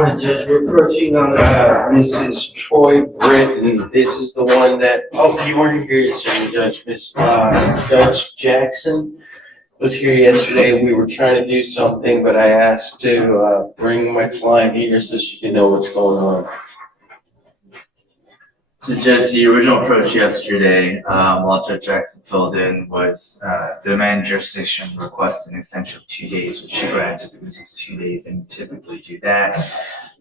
Morning, Judge. We're approaching on Mrs. Troy Britton. This is the one that, oh, you weren't here yesterday, Judge. Judge Jackson was here yesterday. We were trying to do something, but I asked to bring my client here so she can know what's going on. So Judge, the original approach yesterday, while Judge Jackson filled in, was the demand jurisdiction request an extension of 2 days, which she granted because it's 2 days and typically do that.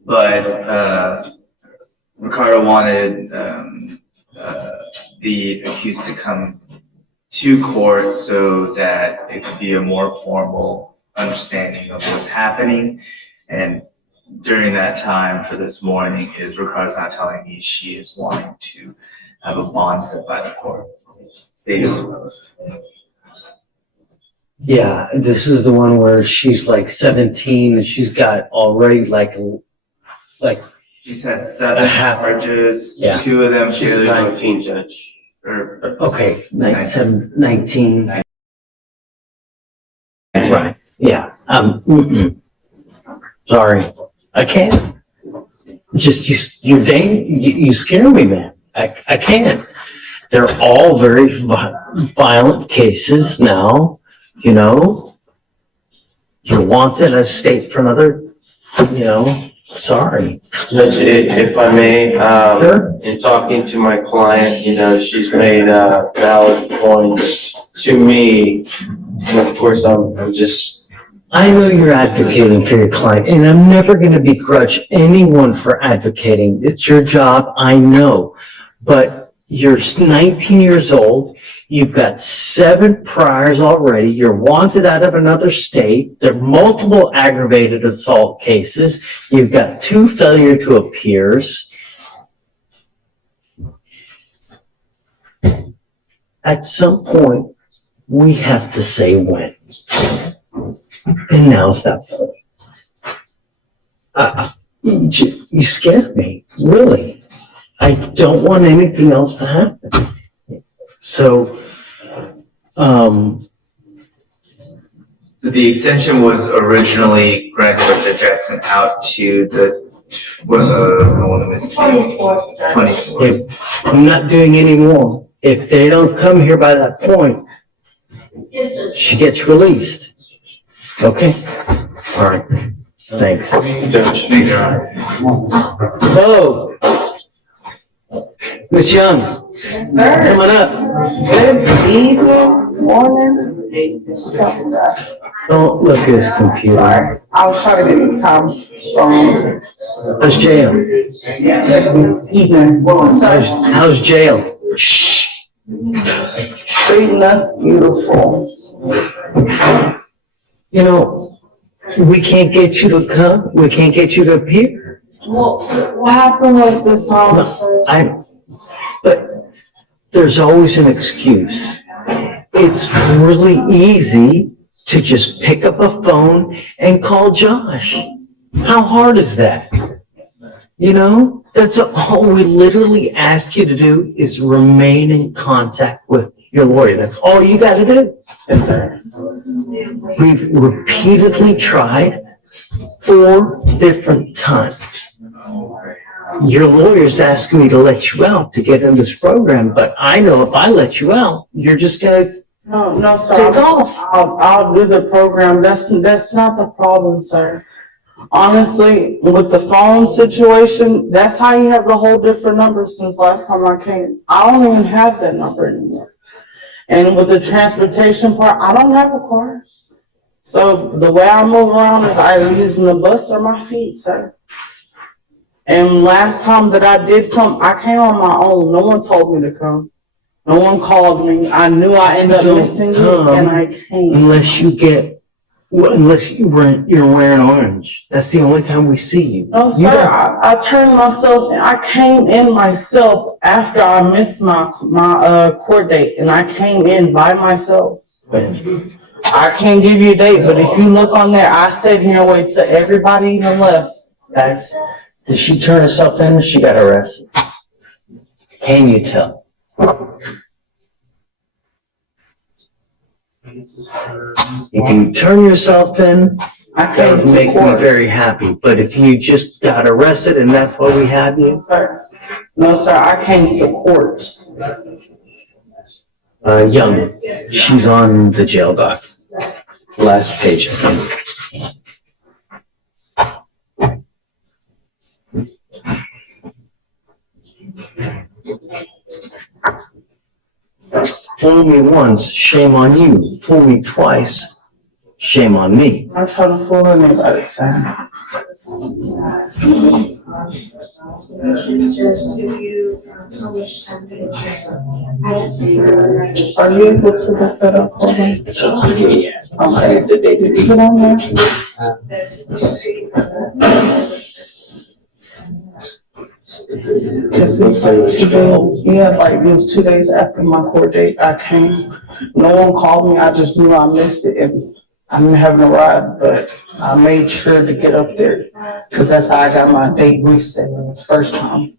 But Ricardo wanted the accused to come to court so that it could be a more formal understanding of what's happening. And during that time for this morning is Ricardo's not telling me she is wanting to have a bond set by the court. State as opposed. Yeah, this is the one where she's like 17 and she's got already like She's had 7 charges, Yeah. 2 of them She's 19, Judge. okay, 19. Right, yeah, sorry, I can't. Just, you scare me, man. I can't. They're all very violent cases now, you know. You're wanted as state for another, you know, sorry. Judge, if I may, Sure. in talking to my client, you know, she's made valid points to me. And of course, I'm just, I know you're advocating for your client, and I'm never going to begrudge anyone for advocating. It's your job, I know. But you're 19 years old, you've got 7 priors already, you're wanted out of another state, there are multiple aggravated assault cases, you've got 2 failure to appears. At some point, we have to say when. And now's that point. You scared me, really. I don't want anything else to happen. So, So the extension was originally granted by Judge Jackson out to the, I want to misspeak. 24th. I'm not doing any more. If they don't come here by that point, she gets released. Okay? All right. Thanks. Judge. Thanks, Your Honor. Hello. Miss Young, coming up. Good evening, morning. Don't look at his computer. Sorry, I was trying to get Tom from How's jail? evening. How's jail? Shh. Treating us beautiful. You know, we can't get you to come. We can't get you to appear. Well, what happened was this time? But there's always an excuse. It's really easy to just pick up a phone and call Josh. How hard is that? You know, that's all we literally ask you to do is remain in contact with your lawyer. That's all you got to do. Yes, sir. We've repeatedly tried 4 different times. Your lawyer's asking me to let you out to get in this program, but I know if I let you out, you're just gonna No, sir. take off. I'll do the program. That's not the problem, sir. Honestly, with the phone situation, that's how he has a whole different number since last time I came. I don't even have that number anymore. And with the transportation part, I don't have a car. So the way I move around is either using the bus or my feet, sir. And last time that I did come, I came on my own. No one told me to come. No one called me. I knew I ended up missing it, and I came. Unless you're wearing orange. That's the only time we see you. No, sir, I turned myself, I came in myself after I missed my court date, and I came in by myself. I can't give you a date, but if you look on there, I sat here and waited till everybody even left. Guys, did she turn herself in or she got arrested? Can you tell? You can turn yourself in I That came would to make me court. very happy. But if you just got arrested and that's why we have you, Sir. No, sir, I came to court. Young, she's on the jail dock. Last page, I think. Fool me once, shame on you. Fool me twice, shame on me. I'm trying to fool anybody, sir. Are you able to look that up for me? It's okay, yeah. Okay. The date that Is it on there? Cause it was like 2 days, yeah, like it was 2 days after my court date, I came. No one called me, I just knew I missed it and I didn't have a ride, but I made sure to get up there. Cause that's how I got my date reset the first time.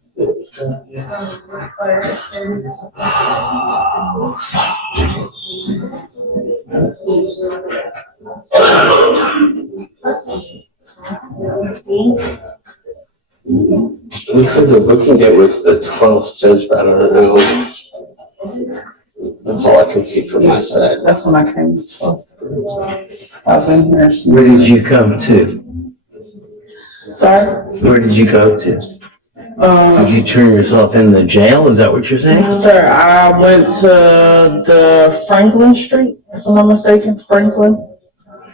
We said the booking date was the 12th, Judge, but I don't know. That's all I can see from my side. That's when I came to 12. I've been here since. Where did you come to? Sorry? Where did you go to? Did you turn yourself in the jail? Is that what you're saying? Sir, I went to the Franklin Street, if I'm not mistaken, Franklin,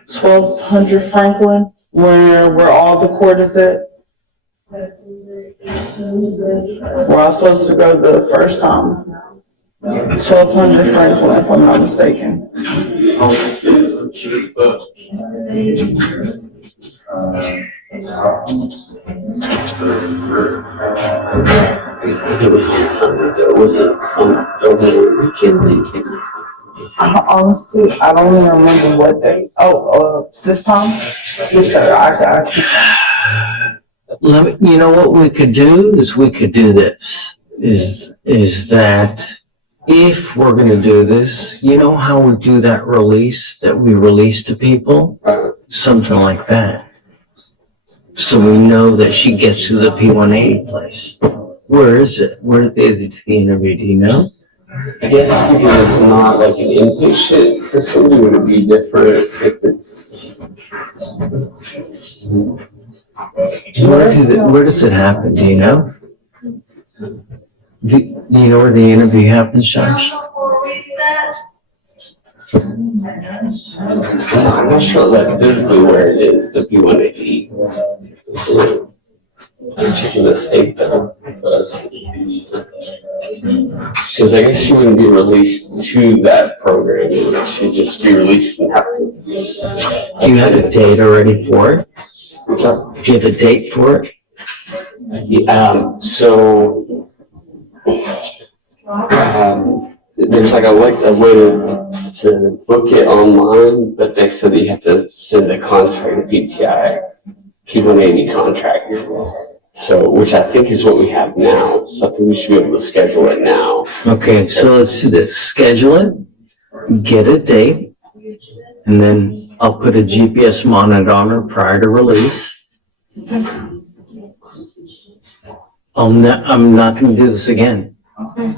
1200 Franklin, where all the court is at. Where I was supposed to go the first time. 1200 Franklin, if I'm not mistaken. It was on Sunday though, was it over the weekend? Honestly, I don't even remember what day. This time? Yes, sir, I got you. You know what we could do is we could do this, is that if we're gonna do this, you know how we do that release that we release to people? Something like that. So we know that she gets to the P180 place. Where is it? Where did the interview, do you know? I guess because it's not like an inpatient facility, would it be different if it's? Where does it happen, do you know? Do you know where the interview happens, Josh? I'm not sure like physically where it is, the P180. I'm checking the state though. Because I guess she wouldn't be released to that program, she'd just be released and have to. Do you have a date already for it? Do you have a date for it? There's like a way to book it online, but they said that you have to send a contract, a PTI, P180 contract. So, which I think is what we have now. So I think we should be able to schedule it now. Okay, so let's do this. Schedule it, get a date, and then I'll put a GPS monitor on her prior to release. I'm not gonna do this again.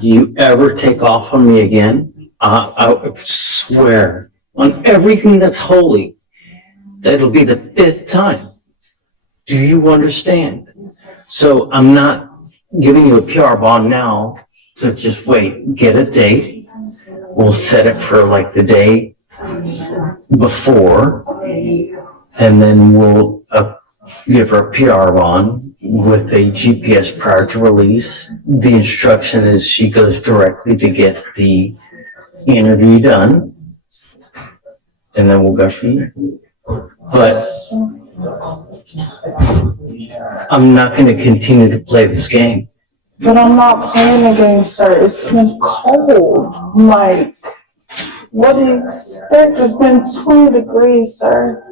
You ever take off on me again, I swear on everything that's holy, that'll be the 5th time. Do you understand? So I'm not giving you a PR bond now, so just wait, get a date. We'll set it for like the day before, and then we'll give her a PR bond with a GPS prior to release. The instruction is she goes directly to get the interview done, and then we'll go from there. But I'm not going to continue to play this game. But I'm not playing the game, sir. It's been cold. Like, what do you expect? It's been 20 degrees, sir.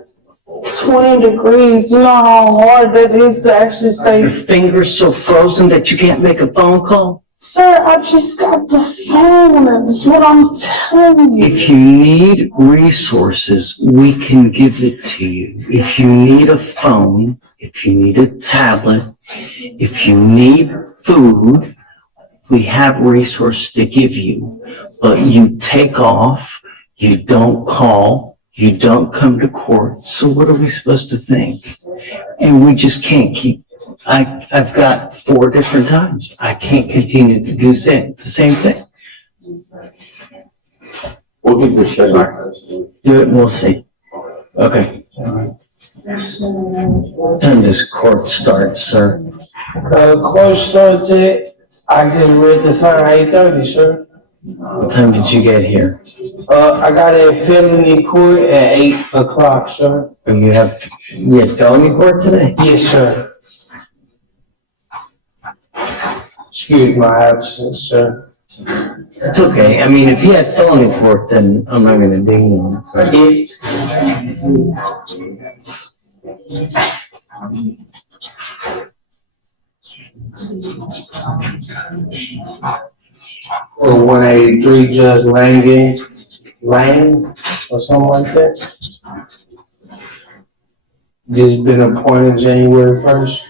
20 degrees. You know how hard that is to actually Your stay. finger's so frozen that you can't make a phone call? Sir, I just got the phone. That's what I'm telling you. If you need resources, we can give it to you. If you need a phone, if you need a tablet, if you need food, we have resources to give you. But you take off, you don't call, you don't come to court. So what are we supposed to think? And we just can't keep, I've got 4 different times. I can't continue to do the same thing. We'll get the schedule. Do it and we'll see. Okay. And this court starts, sir. Court starts at, I just read the sign, 8:30, sir. What time did you get here? I got a felony court at 8 o'clock, sir. You had felony court today? Yes, sir. Excuse my absence, sir. It's okay. I mean, if you had felony court, then I'm not gonna dig in. Or 183 Judge Lane, or something like that. Just been appointed January 1st.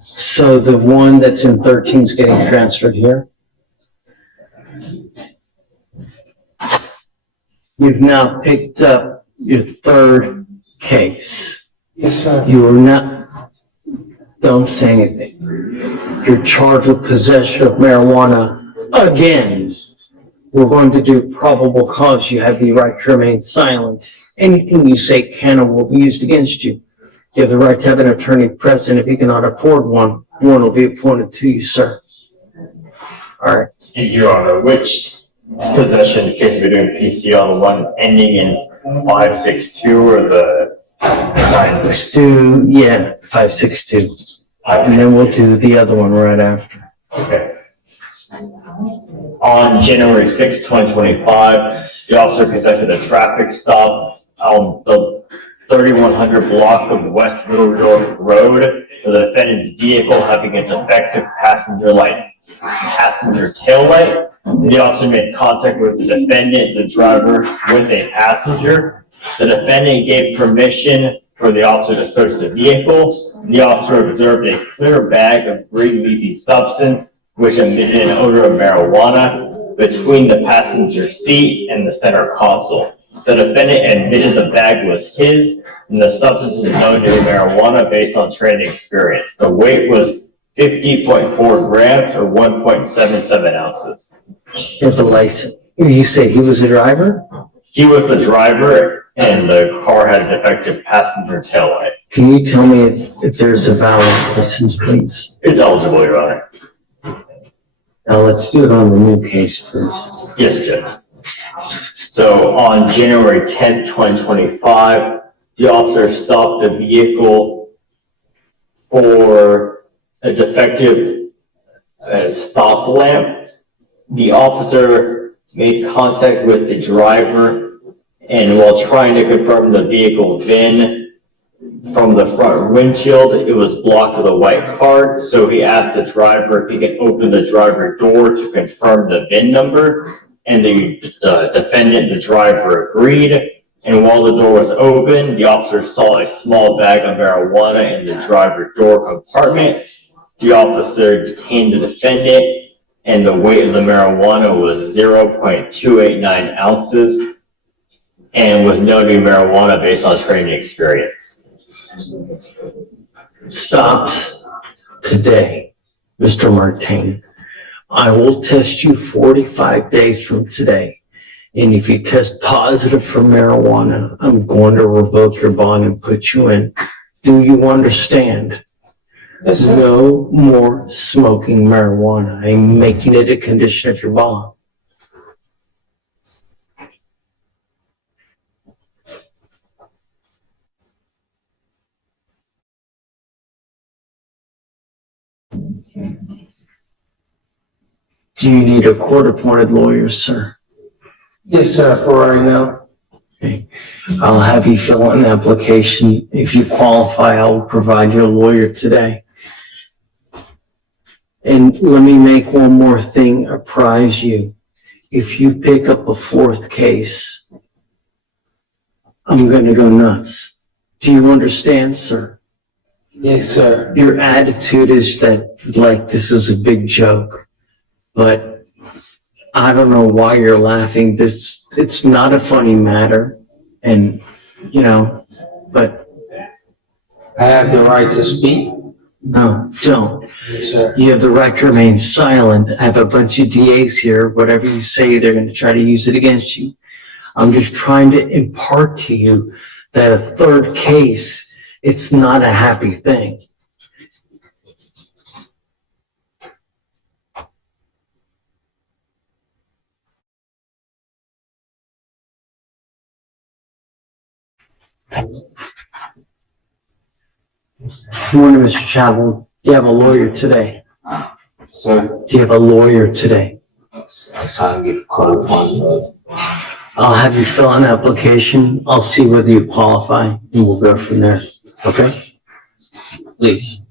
So the one that's in 13 is getting transferred here? You've now picked up your 3rd case. Yes, sir. You are not, don't say anything. You're charged with possession of marijuana again. We're going to do probable cause. You have the right to remain silent. Anything you say can or will be used against you. You have the right to have an attorney present. If you cannot afford one will be appointed to you, sir. All right. Your Honor, which possession case we're doing PCL, the one ending in 562 or the 96? Let's do, 562. And then we'll do the other one right after. Okay. On January 6, 2025, the officer conducted a traffic stop on the 3100 block of West Little York Road for the defendant's vehicle having a defective passenger tail light. The officer made contact with the defendant, the driver, with a passenger. The defendant gave permission for the officer to search the vehicle. The officer observed a clear bag of green leafy substance, which emitted an odor of marijuana, between the passenger seat and the center console. The defendant admitted the bag was his, and the substance was known to be marijuana based on training experience. The weight was 50.4 grams or 1.77 ounces. You have the license. You said he was the driver? He was the driver, and the car had a defective passenger taillight. Can you tell me if there's a valid license, please? It's eligible, Your Honor. Now let's do it on the new case, please. Yes, Judge. So on January 10th, 2025, the officer stopped the vehicle for a defective stop lamp. The officer made contact with the driver, and while trying to confirm the vehicle VIN from the front windshield, it was blocked with a white card. So he asked the driver if he could open the driver door to confirm the VIN number. And the defendant, the driver, agreed. And while the door was open, the officer saw a small bag of marijuana in the driver door compartment. The officer detained the defendant, and the weight of the marijuana was 0.289 ounces and was known to be marijuana based on training experience. Stops today, Mr. Martin. I will test you 45 days from today. And if you test positive for marijuana, I'm going to revoke your bond and put you in. Do you understand? Yes, sir. No more smoking marijuana. I'm making it a condition of your bond. Do you need a court-appointed lawyer, sir? Yes, sir, for right now. I'll have you fill out an application. If you qualify, I will provide your lawyer today. And let me make one more thing apprise you. If you pick up a fourth case, I'm gonna go nuts. Do you understand, sir? Yes, sir. Your attitude is that, like, this is a big joke, but I don't know why you're laughing. It's not a funny matter, and, but I have the right to speak. no, don't. Yes, sir. You have the right to remain silent. I have a bunch of DAs here. Whatever you say, they're going to try to use it against you. I'm just trying to impart to you that a third case, it's not a happy thing. Good morning, Mr. Chapel. Do you have a lawyer today? Sir, Do you have a lawyer today? I'm trying to get caught up on I'll have you fill out an application. I'll see whether you qualify and we'll go from there. Okay? Please.